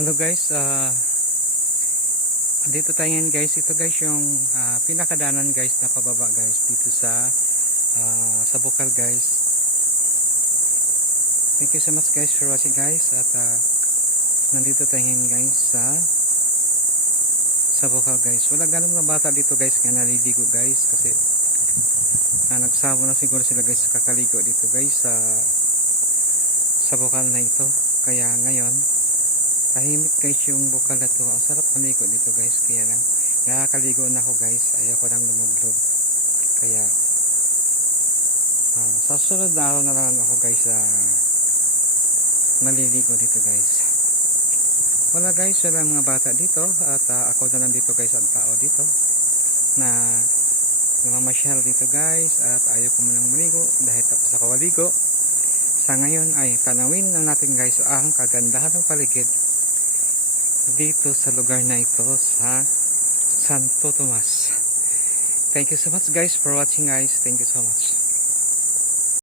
Hello guys, ah andito tayo ngayon guys. Ito guys yung ah, pinakadanan guys na pababa guys dito sa ah, sa Bukal guys. Thank you so much guys for watching guys at ah, nandito tayo ngayon guys sa sa Bukal guys. Wala ganun mga bata dito guys nga naliligo guys kasi ah, nagsabo na siguro sila guys kakaligo dito guys sa sa Bukal na ito. Kaya ngayon tahimik guys yung bukal na to. Ang sarap maligo dito guys. Kaya lang, nakakaligo na ako guys. Ayaw ko lang lumaglob. Kaya, ah, sa sunod na araw na lang ako guys sa maliligo dito guys. Wala guys, wala mga bata dito. At ah, ako na lang dito guys ang tao dito. Na namamasyal dito guys. At ayaw ko munang maligo dahil tapos ako maligo. Sa ngayon ay tanawin na natin guys ang kagandahan ng paligid dito sa lugar na ito sa Santo Tomas. Thank you so much guys for watching guys. Thank you so much.